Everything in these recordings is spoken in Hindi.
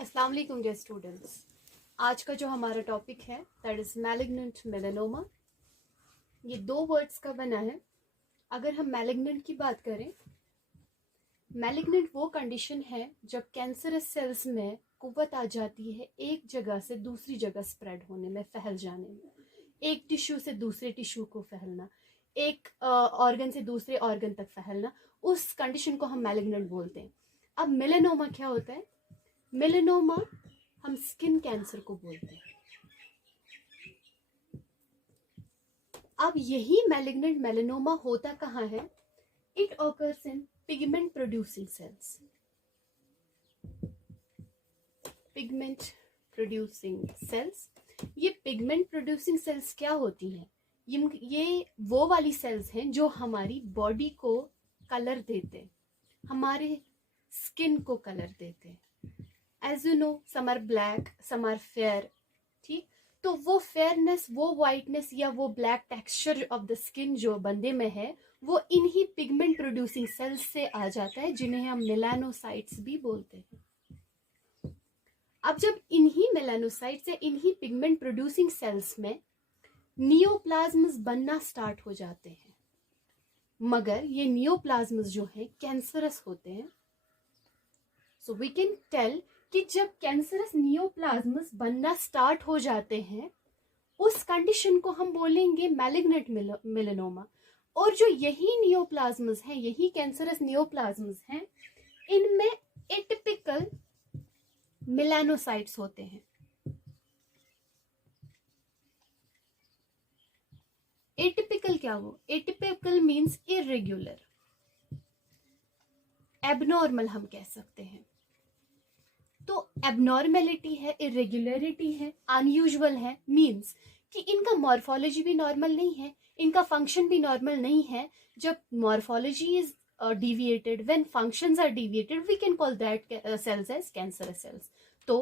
अस्सलाम वालेकुम डियर स्टूडेंट्स। आज का जो हमारा टॉपिक है दैट इज मैलिग्नेंट मेलानोमा। ये दो वर्ड्स का बना है। अगर हम मैलिग्नेंट की बात करें, मैलिग्नेंट वो कंडीशन है जब कैंसरस सेल्स में कुव्वत आ जाती है एक जगह से दूसरी जगह स्प्रेड होने में, फैल जाने में, एक टिश्यू से दूसरे टिश्यू को फैलना, एक ऑर्गन से दूसरे ऑर्गन तक फैलना। उस कंडीशन को हम मैलिग्नेंट बोलते हैं। अब मेलानोमा क्या होता है? मेलानोमा हम स्किन कैंसर को बोलते हैं। अब यही मैलिग्नेंट मेलानोमा होता कहाँ है? It occurs in pigment producing sales. Pigment producing sales, ये पिगमेंट प्रोड्यूसिंग सेल्स क्या होती हैं? ये वो वाली सेल्स हैं जो हमारी बॉडी को कलर देते हैं, हमारे स्किन को कलर देते हैं। As you know, some are black, some are fair. ठीक, तो वो फेयरनेस, वो वाइटनेस या वो black texture of the skin जो बंदे में है, वो इन्हीं पिगमेंट प्रोड्यूसिंग सेल्स से आ जाता है, जिन्हें हम मेलानोसाइट्स भी बोलते हैं। अब जब इन्हीं मेलानोसाइट्स या इन्हीं पिगमेंट प्रोड्यूसिंग सेल्स में नियोप्लाज्म्स बनना स्टार्ट हो जाते हैं, मगर ये नियोप्लाज्म्स जो हैं कैंसरस होते हैं। सो वी कैन टेल कि जब कैंसरस नियोप्लाज्म्स बनना स्टार्ट हो जाते हैं, उस कंडीशन को हम बोलेंगे मैलिग्नेंट मेलानोमा। और जो यही नियोप्लाज्म्स हैं, यही कैंसरस नियोप्लाज्म्स हैं, इनमें एटिपिकल मेलानोसाइट्स होते हैं। एटिपिकल क्या हो? एटिपिकल मींस इरेग्युलर, एबनॉर्मल हम कह सकते हैं। तो एबनॉर्मेलिटी है, इरेगुलरिटी है, अनयूजुअल है, मींस कि इनका मॉर्फोलॉजी भी नॉर्मल नहीं है, इनका फंक्शन भी नॉर्मल नहीं है। जब morphology is deviated, when functions are deviated, we can call that cells as cancerous cells. तो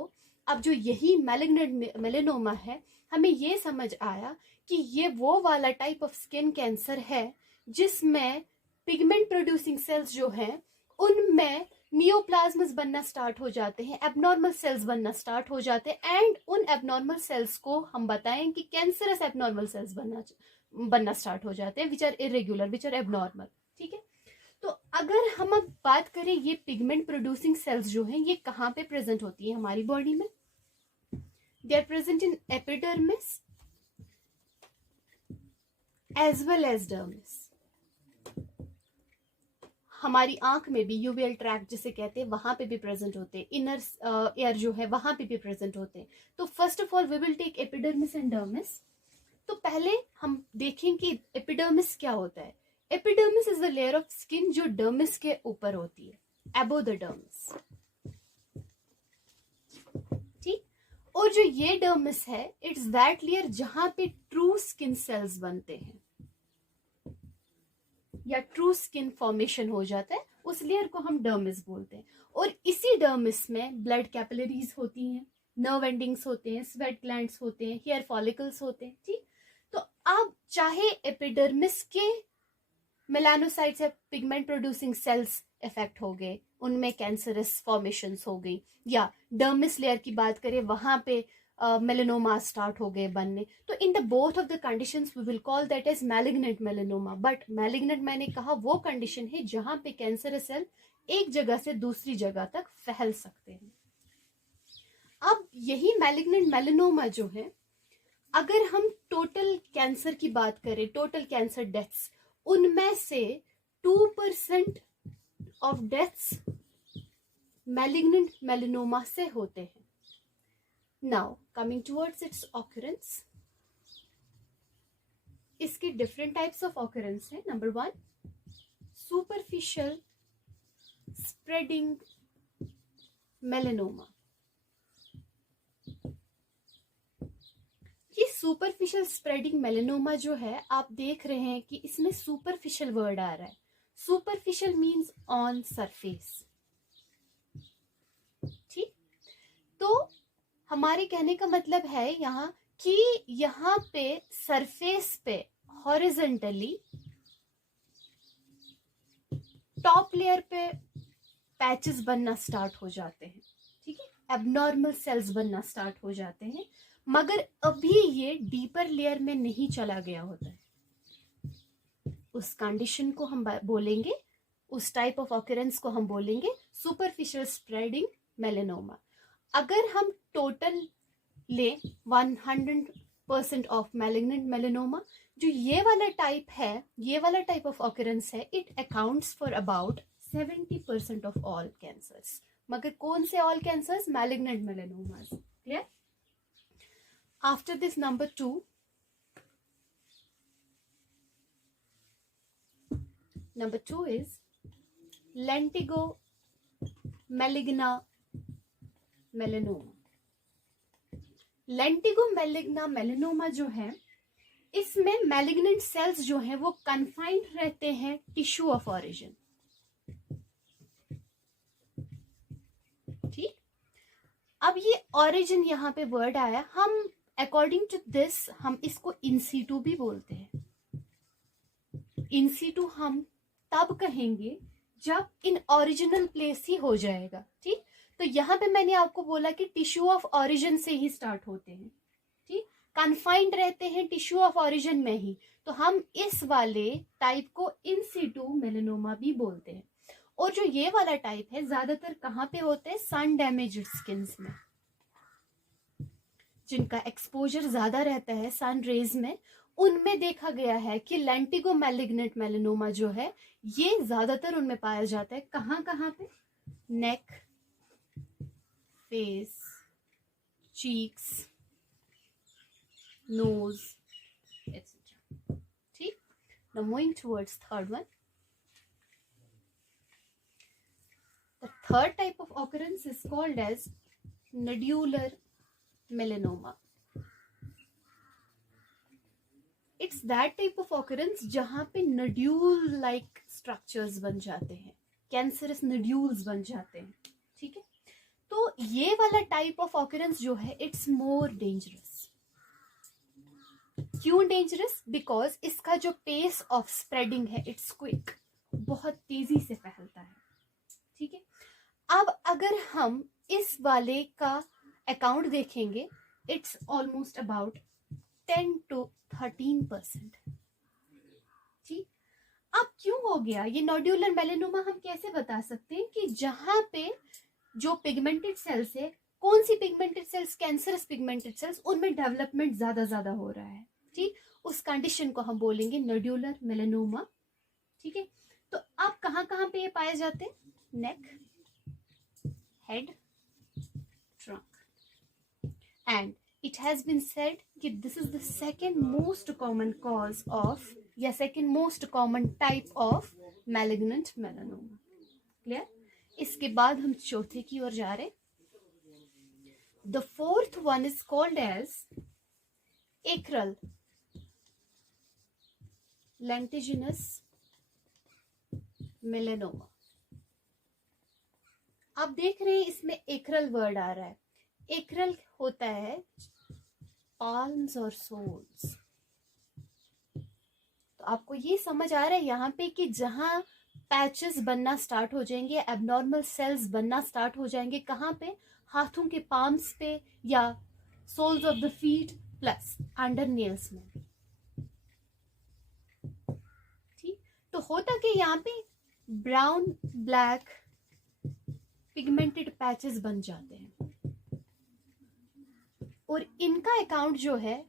अब जो यही मैलिग्नेंट मेलानोमा है, हमें ये समझ आया कि ये वो वाला टाइप ऑफ स्किन कैंसर है जिसमें पिगमेंट प्रोड्यूसिंग सेल्स जो हैं उनमें नियोप्लाज्म्स बनना स्टार्ट हो जाते हैं, एबनॉर्मल सेल्स बनना स्टार्ट हो जाते हैं, एंड उन एबनॉर्मल सेल्स को हम बताएं कि कैंसरस एबनॉर्मल सेल्स बनना स्टार्ट हो जाते हैं, which are irregular, which are abnormal. ठीक है, तो अगर हम अब बात करें, ये पिगमेंट प्रोड्यूसिंग सेल्स जो हैं, ये कहाँ पे प्रेजेंट होती है हमारी बॉडी में? They are present in epidermis as well as dermis. हमारी आंख में भी यूवीएल ट्रैक्ट जिसे कहते हैं, वहां पे भी प्रेजेंट होते हैं, इनर एयर जो है वहां पे भी प्रेजेंट होते हैं। तो first of all we will take epidermis and dermis. तो पहले हम देखें कि एपिडर्मिस क्या होता है। Epidermis is the layer of skin जो डर्मिस के ऊपर होती है, एबो द डर्मिस। ठीक, और जो ये डर्मिस है, इट्स दैट लेयर जहां पे ट्रू स्किन सेल्स बनते हैं या ट्रू स्किन फॉर्मेशन हो जाता है, उस लेयर को हम डर्मिस बोलते हैं। और इसी डर्मिस में ब्लड कैपिलरीज होती हैं, नर्व एंडिंग्स होते हैं, स्वेट ग्लैंड्स होते हैं, हेयर फॉलिकल्स होते हैं। ठीक, तो अब चाहे एपिडर्मिस के मेलानोसाइट्स या पिगमेंट प्रोड्यूसिंग सेल्स इफेक्ट हो गए, उनमें कैंसरस फॉर्मेशंस हो गई, या डर्मिस लेयर की बात करें, वहां पे मेलानोमा स्टार्ट हो गए बनने, तो in the both of the conditions we will call that as malignant melanoma. But malignant मैंने कहा वो कंडीशन है जहां पे कैंसरस सेल एक जगह से दूसरी जगह तक फैल सकते हैं। अब यही मैलिग्नेंट मेलानोमा जो है, अगर हम टोटल कैंसर की बात करें, टोटल कैंसर डेथ्स, उनमें से 2% ऑफ डेथ्स मैलिग्नेंट मेलानोमा से होते हैं। Now coming towards it's occurrence, इसके डिफरेंट टाइप्स ऑफ ऑकरेंस है। Number 1, superficial spreading melanoma. ये सुपरफिशियल स्प्रेडिंग मेलानोमा जो है, आप देख रहे हैं कि इसमें सुपरफिशियल वर्ड आ रहा है। Superficial means on surface. ठीक, तो हमारे कहने का मतलब है यहाँ कि यहाँ पे सरफेस पे हॉरिजॉन्टली टॉप लेयर पे पैचेस बनना स्टार्ट हो जाते हैं। ठीक है, एबनॉर्मल सेल्स बनना स्टार्ट हो जाते हैं, मगर अभी ये डीपर लेयर में नहीं चला गया होता है। उस कंडीशन को हम बोलेंगे, उस टाइप ऑफ ऑकरेंस को हम बोलेंगे सुपरफिशियल स्प्रेडिंग मेलेनोमा। अगर हम टोटल ले 100% ऑफ मैलिग्नेंट मेलेनोमा, जो ये वाला टाइप है, ये वाला टाइप ऑफ ऑकरेंस है, it accounts for about 70% of all cancers. मगर कौन से all cancers? Malignant melanomas. Clear? After this number 2, number 2 is lentigo maligna melanoma. Lentigo maligna melanoma जो है, इसमें मैलिग्नेंट सेल्स जो हैं वो कन्फाइंड रहते हैं टिश्यू ऑफ ऑरिजिन। ठीक, अब ये ऑरिजिन यहां पे वर्ड आया, हम अकॉर्डिंग टू दिस हम इसको इंसीटू भी बोलते हैं। इंसीटू हम तब कहेंगे जब इन ओरिजिनल प्लेस ही हो जाएगा। ठीक, तो यहां पे मैंने आपको बोला कि टिश्यू ऑफ ओरिजिन से ही स्टार्ट होते हैं। ठीक, कन्फाइंड रहते हैं टिश्यू ऑफ ओरिजिन में ही, तो हम इस वाले टाइप को इन सीटू मेलेनोमा भी बोलते हैं। और जो ये वाला टाइप है ज्यादातर कहाँ पे होते हैं? सन डैमेज्ड स्किन में, जिनका एक्सपोजर ज्यादा रहता है सन रेज में, उनमें देखा गया है कि लेंटिगो मैलिग्नेंट मेलेनोमा जो है ये ज्यादातर उनमें पाया जाता है। कहाँ कहाँ पे? नेक, फेस, चीक्स, नोज, etc. ठीक, now moving towards third one. The third type of occurrence is called as nodular melanoma. It's that type of occurrence जहां पे नड्यूल लाइक स्ट्रक्चर्स बन जाते हैं, कैंसरस नड्यूल्स बन जाते हैं। ठीक है, तो ये वाला टाइप ऑफ ऑकरेंस जो है इट्स मोर डेंजरस। क्यों डेंजरस? बिकॉज इसका जो पेस ऑफ स्प्रेडिंग है इट्स क्विक, बहुत तेजी से फैलता है। ठीक है, अब अगर हम इस वाले का अकाउंट देखेंगे, इट्स ऑलमोस्ट अबाउट 10 to 13%। ठीक, अब क्यों हो गया ये नोड्यूलर मेलेनोमा? हम कैसे बता सकते हैं कि जहां पे जो पिगमेंटेड सेल्स है, कौन सी pigmented cells? Cancerous pigmented cells, उनमें डेवलपमेंट ज्यादा हो रहा है। ठीक, उस कंडीशन को हम बोलेंगे नोड्यूलर मेलेनोमा। ठीक है, तो अब कहाँ कहाँ पे ये पाए जाते हैं? Neck, head, trunk, and it has been said कि this is the second most common cause of या second most common type of malignant melanoma. Clear? इसके बाद हम चौथे की ओर जा रहे। The fourth one is called as acral lentiginous melanoma. आप देख रहे हैं इसमें acral वर्ड आ रहा है। acral होता है palms और soles। तो आपको ये समझ आ रहा है यहाँ पे कि जहां पैचेस बनना स्टार्ट हो जाएंगे, एबनॉर्मल सेल्स बनना स्टार्ट हो जाएंगे, कहाँ पे? हाथों के पाम्स पे या soles of the feet plus under nails में। ठीक, तो होता कि यहाँ पे ब्राउन ब्लैक पिगमेंटेड पैचेस बन जाते हैं, और इनका अकाउंट जो है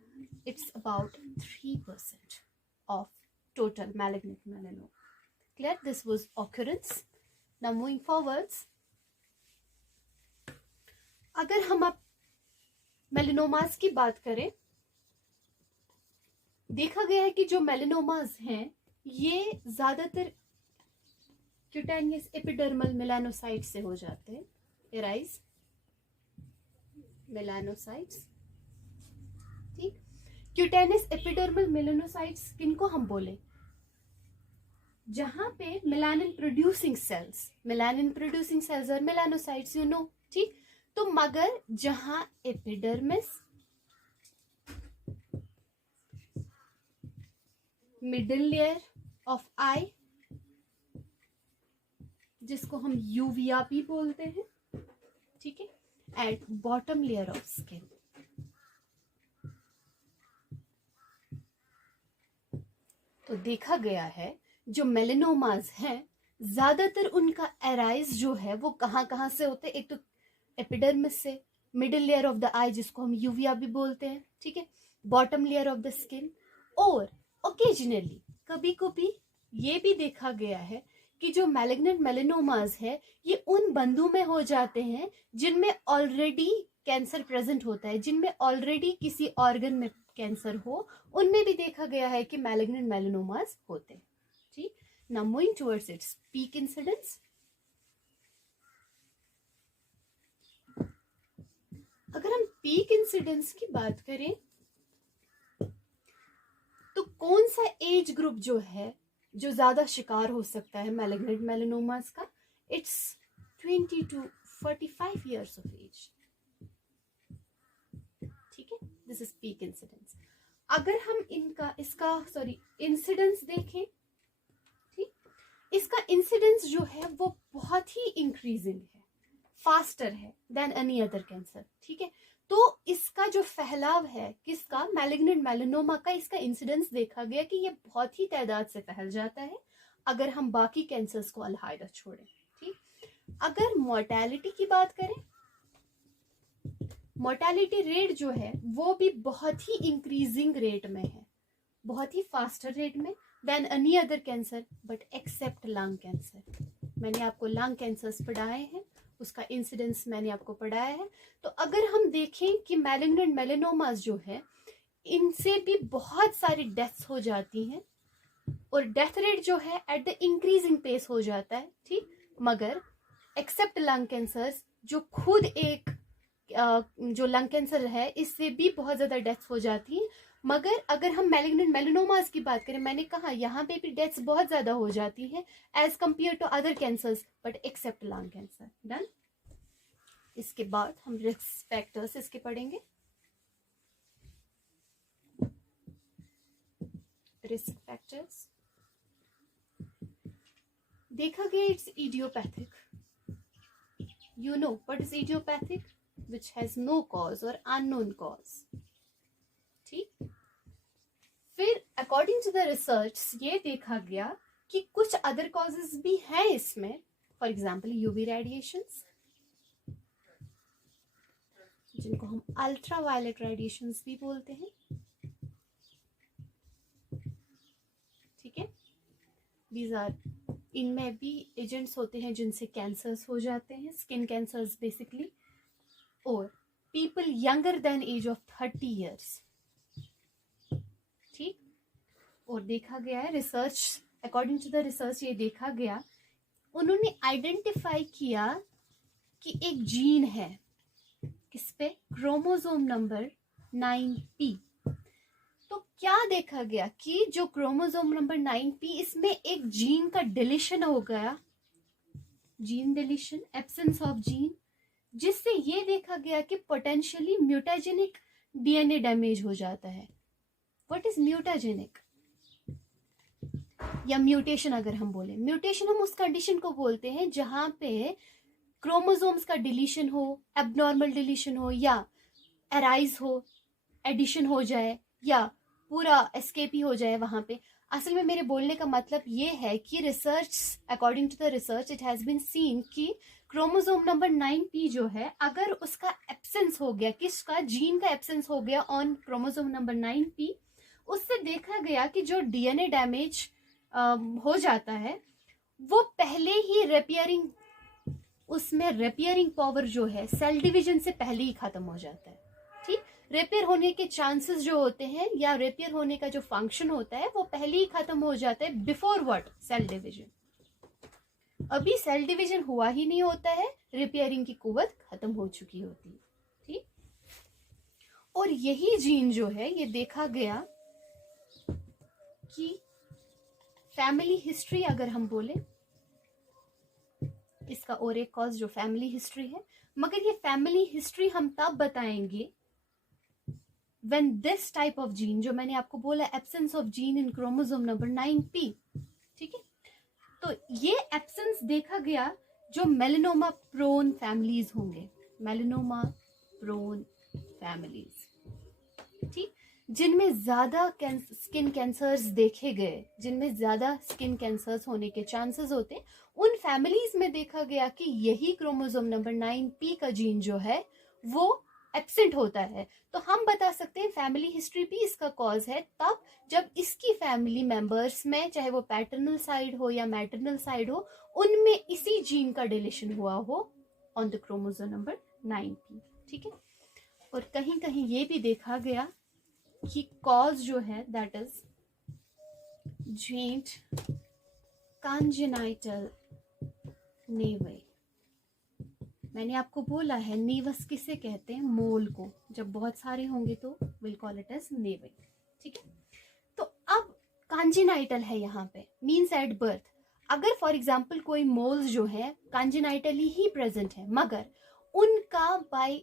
it's about 3% of total malignant melanoma. Clear? This was occurrence. Now moving forwards, अगर हम अब मेलेनोमास की बात करें, देखा गया है कि जो मेलेनोमास हैं ये ज्यादातर क्यूटेनियस एपिडर्मल मेलानोसाइट से हो जाते हैं। Arise melanocytes. ठीक, क्यूटेनियस एपिडर्मल मेलानोसाइट्स किनको हम बोले? जहां पे मेलानिन प्रोड्यूसिंग सेल्स और मेलानोसाइट्स, यू नो। ठीक, तो मगर जहां एपिडर्मिस, मिडिल लेयर ऑफ आई, जिसको हम यूविया भी बोलते हैं, ठीक है, at bottom layer of skin. तो देखा गया है जो मेलेनोमास हैं ज्यादातर उनका एराइज जो है वो कहाँ से होते हैं, एक तो एपिडर्मिस से, मिडिल लेयर ऑफ द आई जिसको हम यूविया भी बोलते हैं, ठीक है, bottom layer of the skin, और ओकेजनली कभी कभी ये भी देखा गया है कि जो मैलिग्नेंट मेलेनोमास है ये उन बंदों में हो जाते हैं जिनमें ऑलरेडी कैंसर प्रेजेंट होता है, जिनमें ऑलरेडी किसी ऑर्गन में कैंसर हो, उनमें भी देखा गया है कि मैलिग्नेंट मेलेनोमास होते हैं। ठीक, now moving towards its peak incidence. अगर हम पीक इंसिडेंस की बात करें तो कौन सा एज ग्रुप जो है जो ज्यादा शिकार हो सकता है मैलिग्नेंट मेलेनोमास का? It's 20 to 45 years of age। ठीक है, दिस इज पीक इंसिडेंस। अगर हम इंसिडेंस देखें, ठीक, इसका इंसिडेंस जो है वो बहुत ही इंक्रीजिंग है, फास्टर है देन एनी अदर कैंसर। ठीक है, तो इसका जो फैलाव है किसका, मैलिग्नेंट मेलेनोमा का, इसका इंसिडेंस देखा गया कि ये बहुत ही तादाद से फैल जाता है अगर हम बाकी कैंसर्स को अलहदा छोड़ें। ठीक, अगर मोर्टेलिटी की बात करें, मोर्टेलिटी रेट जो है वो भी बहुत ही इंक्रीजिंग रेट में है, बहुत ही फास्टर रेट में than any other cancer but except lung cancer. मैंने आपको लंग कैंसर्स पढ़ाए हैं, उसका इंसिडेंस मैंने आपको पढ़ाया है। तो अगर हम देखें कि मैलिग्नेंट मेलेनोमास जो है इनसे भी बहुत सारी डेथ्स हो जाती हैं और डेथ रेट जो है एट द इंक्रीजिंग पेस हो जाता है। ठीक, मगर एक्सेप्ट लंग कैंसर्स जो खुद एक जो लंग कैंसर है इससे भी बहुत ज्यादा डेथ्स हो जाती हैं। मगर अगर हम मैलिग्नेंट मेलेनोमास की बात करें, मैंने कहा यहाँ पे भी डेथ्स बहुत ज्यादा हो जाती हैं as compare to other cancers but except lung cancer. Done. इसके बाद हम रिस्क फैक्टर्स इसके पढ़ेंगे। रिस्क फैक्टर्स देखा गया it's idiopathic. You know what is idiopathic, which has no cause or unknown cause। ठीक, फिर अकॉर्डिंग टू द रिसर्च ये देखा गया कि कुछ अदर कॉजेज भी हैं इसमें, फॉर एग्जाम्पल यूवी रेडिएशंस जिनको हम अल्ट्रा वायलेट रेडिएशंस भी बोलते हैं। ठीक है, दीज आर, इनमें भी एजेंट्स होते हैं जिनसे कैंसर्स हो जाते हैं, स्किन कैंसर्स बेसिकली, और people younger than age of 30 years। ठीक, और देखा गया है research, according to the research ये देखा गया, उन्होंने आइडेंटिफाई किया कि एक जीन है किस पे, क्रोमोसोम नंबर 9p। तो क्या देखा गया कि जो क्रोमोसोम नंबर 9p इसमें एक जीन का डिलीशन हो गया, gene deletion, absence of gene, जिससे ये देखा गया कि पोटेंशियली म्यूटाजेनिक डीएनए डैमेज हो जाता है। व्हाट इज म्यूटाजेनिक या म्यूटेशन? अगर हम बोले म्यूटेशन, हम उस कंडीशन को बोलते हैं जहां पे क्रोमोसोम्स का डिलीशन हो, एबनॉर्मल डिलीशन हो, या एराइज हो, एडिशन हो जाए, या पूरा एस्केप ही हो जाए वहां पे। असल में मेरे बोलने का मतलब ये है कि research, according to the research it has been seen कि क्रोमोसोम नंबर 9p जो है अगर उसका एब्सेंस हो गया, किसका, जीन का एब्सेंस हो गया ऑन क्रोमोसोम नंबर 9p, उससे देखा गया कि जो डीएनए डैमेज हो जाता है वो पहले ही रिपेयरिंग, उसमें रिपेयरिंग पावर जो है सेल डिवीजन से पहले ही खत्म हो जाता है। ठीक, रिपेयर होने के चांसेस जो होते हैं या रिपेयर होने का जो फंक्शन होता है वो पहले ही खत्म हो जाता है, बिफोर व्हाट, सेल डिवीजन। अभी सेल डिवीजन हुआ ही नहीं होता है, रिपेयरिंग की कुव्वत खत्म हो चुकी होती है। ठीक, और यही जीन जो है ये देखा गया कि फैमिली हिस्ट्री, अगर हम बोले इसका और एक कॉज जो फैमिली हिस्ट्री है, मगर ये फैमिली हिस्ट्री हम तब बताएंगे when this type of gene, जो मैंने आपको बोला absence of gene in chromosome number 9p। ठीक है, तो ये एब्सेंस देखा गया जो मेलेनोमा प्रोन फैमिलीज होंगे, मेलानोमा प्रोन फैमिलीज, ठीक, जिनमें ज्यादा स्किन कैंसर्स देखे गए, जिनमें ज्यादा स्किन कैंसर्स होने के चांसेस होते, उन फैमिलीज में देखा गया कि यही क्रोमोसोम नंबर 9p का जीन जो है वो एब्सेंट होता है। तो हम बता सकते हैं फैमिली हिस्ट्री भी इसका कॉज है, तब जब इसकी फैमिली मेंबर्स में, चाहे वो पैटर्नल साइड हो या मैटरनल साइड हो, उनमें इसी जीन का डिलीशन हुआ हो on the chromosome number 9p, ठीक है। और कहीं कहीं ये भी देखा गया कि कॉज जो है that is joint congenital navy. मैंने आपको बोला है नेवस किसे कहते हैं, मोल को, जब बहुत सारे होंगे तो will call it as nevi, ठीक है। तो अब कॉन्जेनाइटल है यहाँ पे, मीन्स एट बर्थ। अगर फॉर एग्जाम्पल कोई मोल्स जो है कॉन्जेनाइटली ही प्रेजेंट है, मगर उनका बाय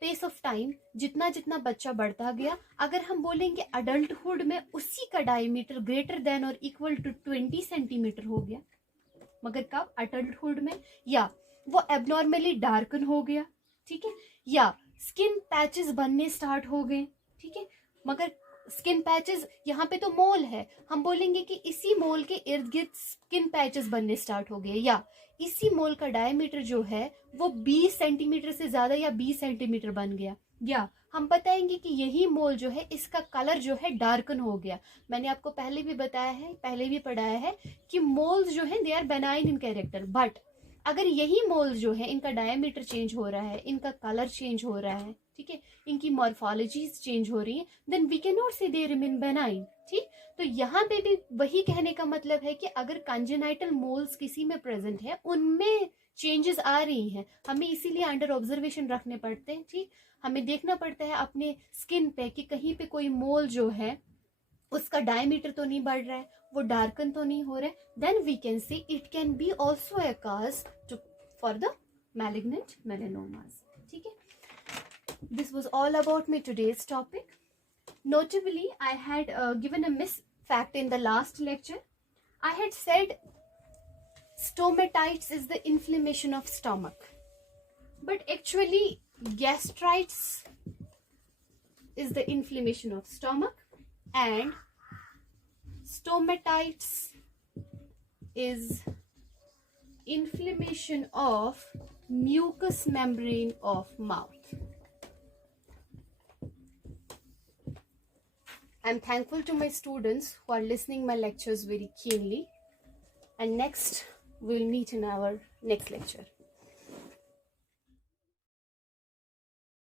पेस ऑफ टाइम जितना जितना बच्चा बढ़ता गया, अगर हम बोलेंगे अडल्टहुड में उसी का डायमीटर ग्रेटर देन और इक्वल टू 20 सेंटीमीटर हो गया, मगर कब, अडल्टहुड में, या वो एबनॉर्मली डार्कन हो गया, ठीक है, या स्किन पैचेस बनने स्टार्ट हो गए, ठीक है, मगर स्किन पैचेस यहाँ पे तो मोल है, हम बोलेंगे कि इसी मोल के इर्द गिर्द स्किन पैचेस बनने स्टार्ट हो गए, या इसी मोल का डायमीटर जो है वो 20 सेंटीमीटर से ज्यादा या 20 सेंटीमीटर बन गया, या हम बताएंगे कि यही मोल जो है इसका कलर जो है डार्कन हो गया। मैंने आपको पहले भी बताया है, पहले भी पढ़ाया है कि मोल्स जो है they are benign in character, but अगर यही मोल्स जो है इनका डायमीटर चेंज हो रहा है, इनका कलर चेंज हो रहा है, ठीक है, इनकी मॉर्फोलॉजीज चेंज हो रही है, देन वी कैन नॉट से दे रिमेन बेनाइन, ठीक। तो यहाँ पे भी वही कहने का मतलब है कि अगर कंजेनाइटल मोल्स किसी में प्रेजेंट है, उनमें चेंजेस आ रही हैं, हमें इसीलिए अंडर ऑब्जर्वेशन रखने पड़ते हैं, ठीक। हमें देखना पड़ता है अपने स्किन पे कि कहीं पे कोई मोल जो है उसका डायमीटर तो नहीं बढ़ रहा है, वो डार्कन तो नहीं हो रहा है, then we can see it can be also a cause for the malignant melanomas, ठीक है। This was all about my today's topic. Notably, I had given a miss fact in the last lecture. I had said stomatitis is the inflammation of stomach, but actually gastritis is the inflammation of stomach, and stomatitis is inflammation of mucous membrane of mouth. I'm thankful to my students who are listening my lectures very keenly, and next we'll meet in our next lecture.